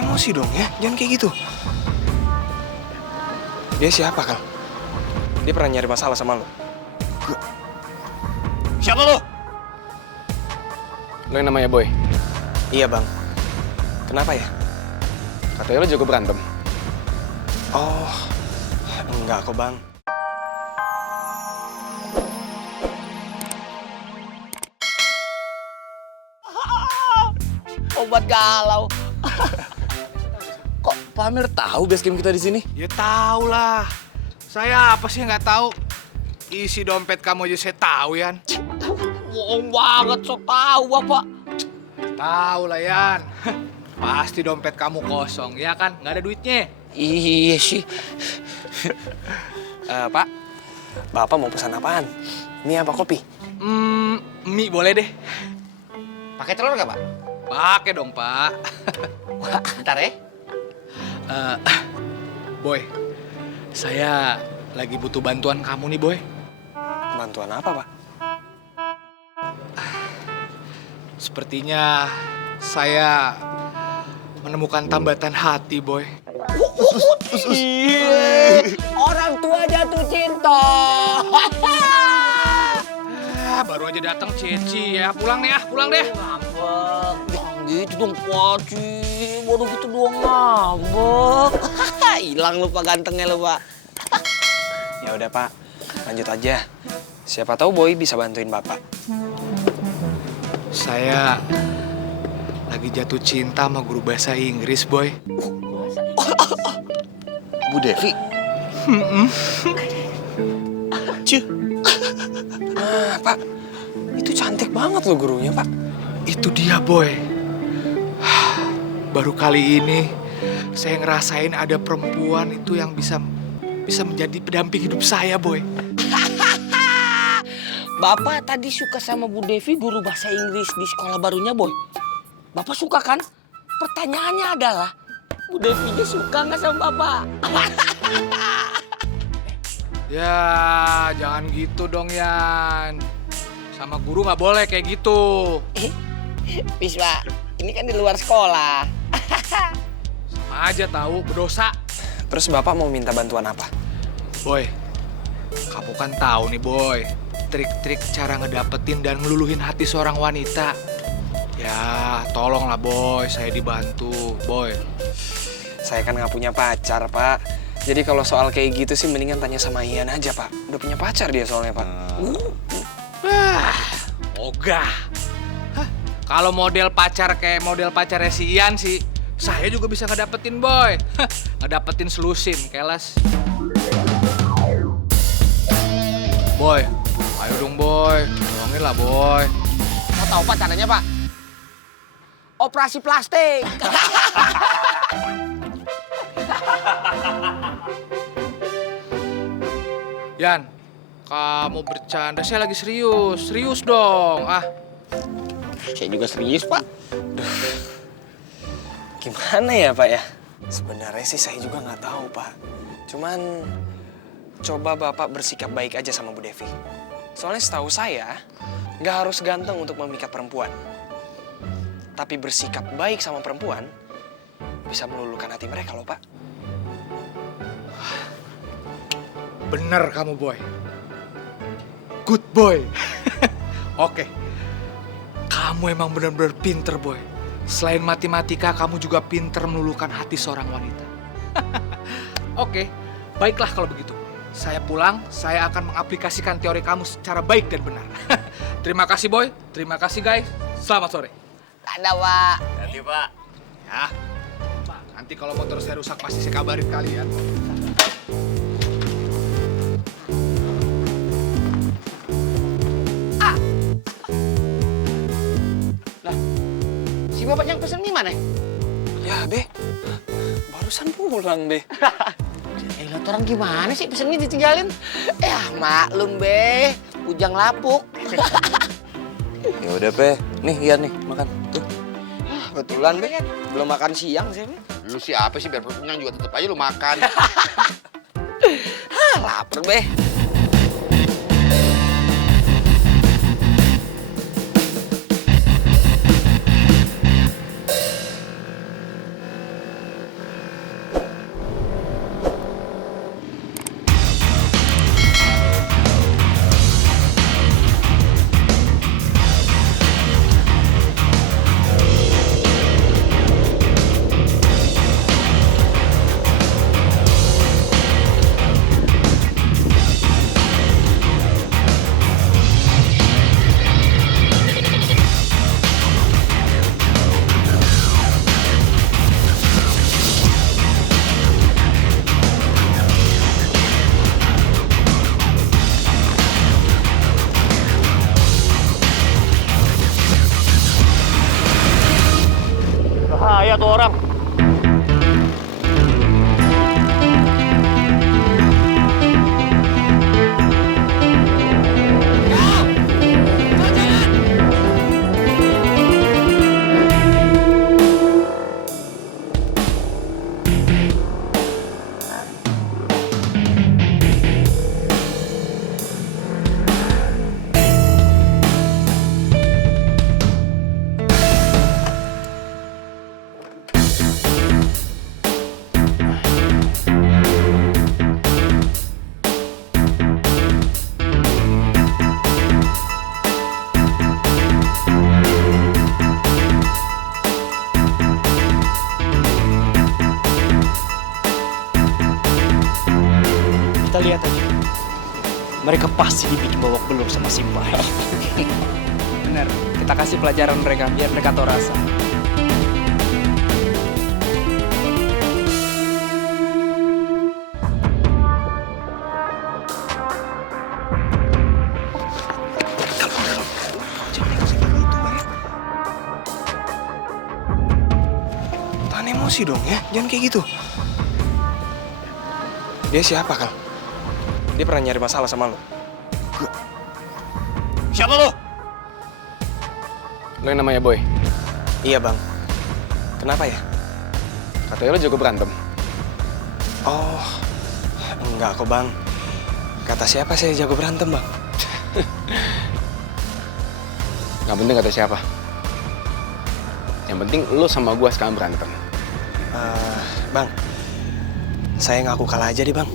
emosi dong ya, jangan kayak gitu. Dia siapa, Kal? Dia pernah nyari masalah sama lo? Siapa lo? Lo yang namanya Boy? Iya, Bang. Kenapa ya? Katanya lo jago berantem. Oh, enggak kok, Bang. Obat galau. Kok Pak Amir tahu base camp kita di sini? Ya tahu lah. Saya apa sih nggak tahu? Isi dompet kamu aja saya tahu, Yan. Bohong banget, so tahu Bapak. Tahu lah, Yan. Pasti dompet kamu kosong, ya kan? Nggak ada duitnya. Iya sih. Pak, Bapak mau pesan apaan? Mie apa kopi? Mie boleh deh. Pakai telur nggak Pak? Pakai dong, Pak. Wah, ntar ya. Boy, saya lagi butuh bantuan kamu nih, Boy. Bantuan apa, Pak? Sepertinya saya menemukan tambatan hati, Boy. Orang tua jatuh cinta. Baru aja datang Ceci ya. Pulang nih, pulang deh. Ngambek. Jangan gitu dong, Paci. Baru gitu doang ngambek. Hilang lu Pak gantengnya lu, Pak. Ya udah, Pak. Lanjut aja. Siapa tahu Boy bisa bantuin Bapak. Saya lagi jatuh cinta sama guru bahasa Inggris, Boy. Bu Devi. Pak, itu cantik banget loh gurunya, Pak. Itu dia, Boy. Baru kali ini saya ngerasain ada perempuan itu yang bisa menjadi pendamping hidup saya, Boy. Bapak tadi suka sama Bu Devi, guru bahasa Inggris di sekolah barunya, Boy. Bapak suka kan? Pertanyaannya adalah, Bu Devinya suka nggak sama Bapak? Ya, jangan gitu dong, Yan. Sama guru nggak boleh kayak gitu. Bis, Pak. Ini kan di luar sekolah. Sama aja tahu, berdosa. Terus Bapak mau minta bantuan apa? Boy, kamu kan tahu nih, Boy. Trik-trik cara ngedapetin dan ngeluluhin hati seorang wanita. Ya, tolonglah, Boy. Saya dibantu, Boy. Saya kan nggak punya pacar, Pak. Jadi kalau soal kayak gitu sih mendingan tanya sama Ian aja, Pak. Udah punya pacar dia soalnya, Pak. Ogah. Kalau model pacar kayak model pacarnya si Ian sih, saya juga bisa ngedapetin, Boy. Ngedapetin selusin, kelas. Boy, ayo dong, Boy. Tolongin lah, Boy. Mau tahu Pak caranya, Pak? Operasi plastik. Yan, kamu bercanda, saya lagi serius. Serius dong, Saya juga serius, Pak. Gimana ya, Pak ya? Sebenarnya sih saya juga nggak tahu, Pak. Cuman coba Bapak bersikap baik aja sama Bu Devi. Soalnya setahu saya, nggak harus ganteng untuk memikat perempuan. Tapi bersikap baik sama perempuan bisa meluluhkan hati mereka loh, Pak. Bener kamu, Boy. Good boy. Oke. Kamu emang bener-bener pinter, Boy. Selain matematika, kamu juga pinter meluluhkan hati seorang wanita. Oke, baiklah kalau begitu. Saya pulang, saya akan mengaplikasikan teori kamu secara baik dan benar. Terima kasih, Boy. Terima kasih, guys. Selamat sore. Ada, Pak. Nanti, Pak. Ya. Nanti kalau motor saya rusak, pasti saya kabarin kalian. Si Bapak yang pesen mie mana? Ya, Be. Barusan pulang, Be. Lihat orang gimana sih pesen mie ditinggalin? Ya maklum, Be. Bujang lapuk. Ya udah, Pe. Nih, Ian nih, makan. Tuh. Kebetulan, Be. Belum makan siang sih, Be. Lu siapa sih biar perut kenyang juga tetep aja lu makan. Lapar, Be. kita lihat aja. Mereka pasti dibikin babak belur sama Simba. Bener, kita kasih pelajaran mereka biar mereka tahu rasa. Tahan emosi dong ya, jangan kayak gitu. Dia siapa, Kal? Dia pernah nyari masalah sama lo? Siapa lo? Lo yang namanya Boy. Iya, Bang. Kenapa ya? Katanya lo jago berantem. Oh, enggak kok, Bang. Kata siapa saya jago berantem, Bang? Gak penting kata siapa. Yang penting lo sama gua sekarang berantem. Bang, saya ngaku kalah aja deh, Bang.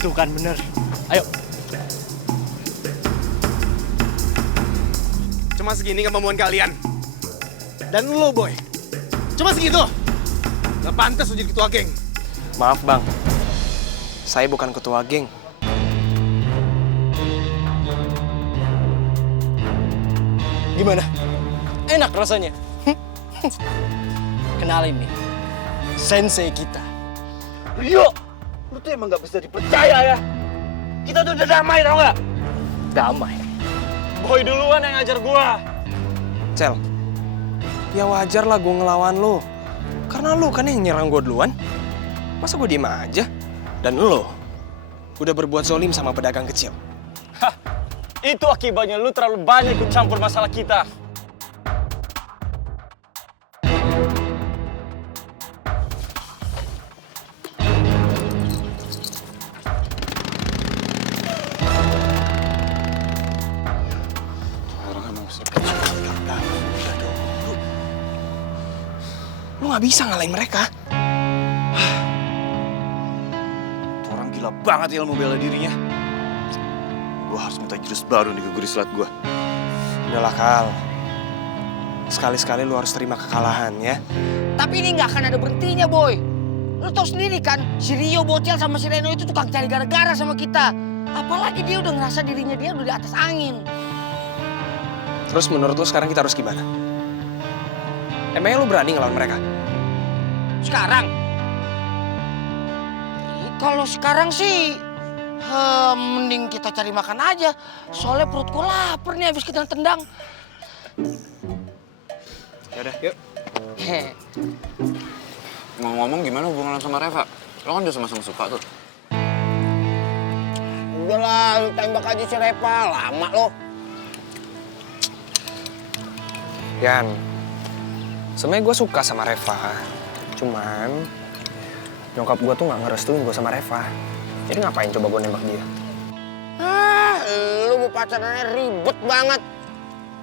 Tuh kan bener. Ayo. Cuma segini kemampuan kalian. Dan lo, Boy. Cuma segitu. Gak pantas lo jadi ketua geng. Maaf, Bang. Saya bukan ketua geng. Gimana? Enak rasanya? Kenalin nih, sensei kita. Rio, lu tuh emang gak bisa dipercaya ya. Kita tuh udah damai, tau gak? Damai. Boy duluan yang ngajar gua. Cel, ya wajar lah gue ngelawan lo. Karena lo kan yang nyerang gue duluan. Masa gue diem aja? Dan lo udah berbuat zolim sama pedagang kecil. Itu akibatnya lu terlalu banyak ikut campur masalah kita. Lo gak bisa ngalahin mereka. Orang gila banget ilmu bela dirinya. Gue harus minta jurus baru nih ke guru silat gue. Udahlah, Kal. Sekali-sekali lu harus terima kekalahan ya. Tapi ini nggak akan ada berhentinya, Boy. Lu tau sendiri kan, si Rio bocil sama si Reno itu tukang cari gara-gara sama kita. Apalagi dia udah ngerasa dirinya dia udah di atas angin. Terus menurut lu sekarang kita harus gimana? Emangnya lu berani ngelawan mereka? Sekarang? Kalau sekarang sih, mending kita cari makan aja. Soalnya perut gue lapar nih habis kita tendang. Yaudah, yuk. Ngomong-ngomong gimana hubungan lo sama Reva? Lo kan udah sama-sama suka tuh. Udahlah, lu tembak aja si Reva. Lama lo. Yan, sebenarnya gue suka sama Reva. Cuman nyokap gue tuh gak ngerestuin gue sama Reva. Jadi ngapain coba gue nembak dia? Lu mau pacarannya ribet banget.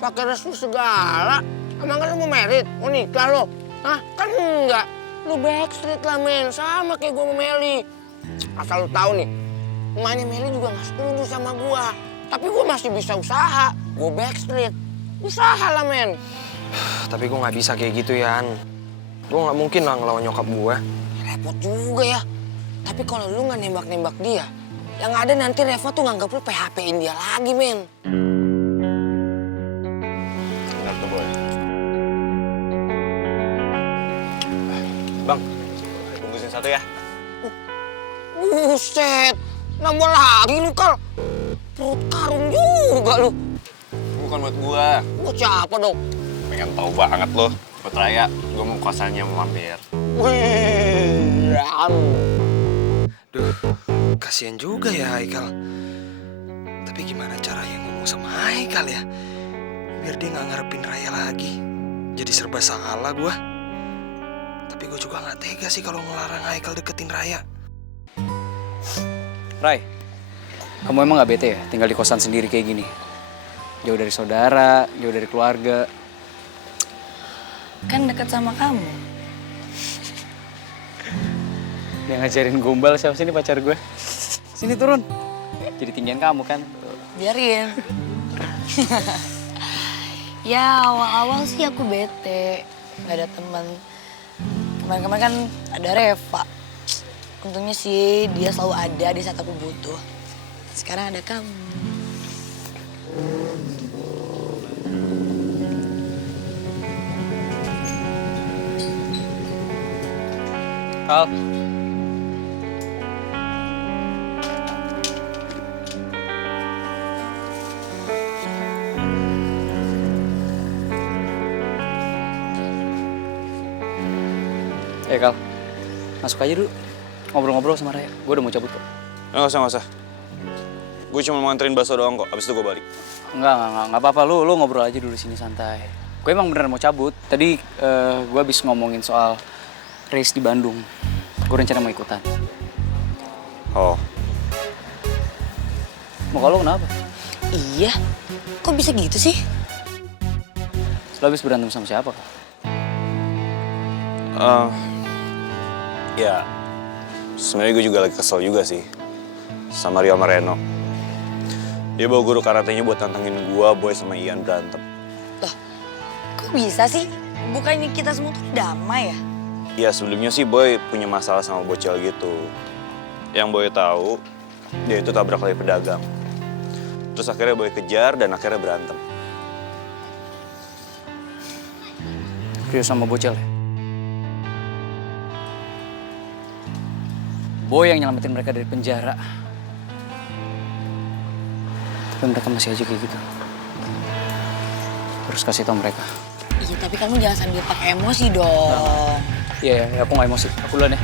Pakai restu segala. Emang kan lu mau merit? Mau nikah lo? Hah? Kan enggak. Lu backstreet lah, men. Sama kayak gue sama Meli. Asal lu tahu nih, emaknya Meli juga gak setuju sama gue. Tapi gue masih bisa usaha. Gue backstreet. Usaha lah, men. Tapi gue gak bisa kayak gitu, Yan. Gue gak mungkin lah ngelawan nyokap gue. Repot juga ya. Tapi kalau lu nggak nembak-nembak dia, yang ada nanti Reva tuh nganggap lu PHP-in dia lagi, men. Benar tuh, Boy. Bang, bungkusin satu ya. Buset, nambah lagi lu, Kal. Perut karung juga lu. Bukan buat gua. Buat siapa dong? Pengen tahu banget lo. Buat Raya, gua mau kosannya mau mampir. Wih, Duh, kasihan juga ya Haikal. Tapi gimana caranya ngomong sama Haikal ya? Biar dia nggak ngarepin Raya lagi. Jadi serba salah gua. Tapi gue juga nggak tega sih kalau ngelarang Haikal deketin Raya. Rai, kamu emang gak bete ya tinggal di kosan sendiri kayak gini? Jauh dari saudara, jauh dari keluarga. Kan deket sama kamu. Yang ngajarin gombal siapa sih ini pacar gue? Sini turun. Jadi tinggian kamu kan? Biarin. Ya awal-awal sih aku bete. Gak ada teman. Kemarin-kemarin kan ada Reva. Untungnya sih dia selalu ada di saat aku butuh. Sekarang ada kamu. Kal. Kal, masuk aja dulu. Ngobrol-ngobrol sama Raya. Gue udah mau cabut kok. Nggak usah. Gue cuma mau nganterin bakso doang kok, abis itu gue balik. Enggak apa-apa. Lu ngobrol aja dulu sini santai. Gue emang beneran mau cabut. Tadi gue habis ngomongin soal race di Bandung. Gue rencana mau ikutan. Oh, Mau kalau kenapa? Iya, kok bisa gitu sih? Lu habis berantem sama siapa, Kak? ya sebenarnya gue juga lagi kesel juga sih sama Rio Mareno. Dia bawa guru karatenya buat tantangin gue, Boy sama Ian berantem. Loh, kok bisa sih? Bukannya kita semua tuh damai ya? Ya sebelumnya sih Boy punya masalah sama bocil gitu. Yang Boy tahu, dia itu tabrak lari pedagang. Terus akhirnya Boy kejar dan akhirnya berantem. Rio sama bocil ya? Boy yang nyelamatin mereka dari penjara. Tapi mereka masih aja kayak gitu. Harus kasih tau mereka. Iya, tapi kamu jangan sambil pakai emosi dong. Iya, aku nggak emosi. Aku duluan ya.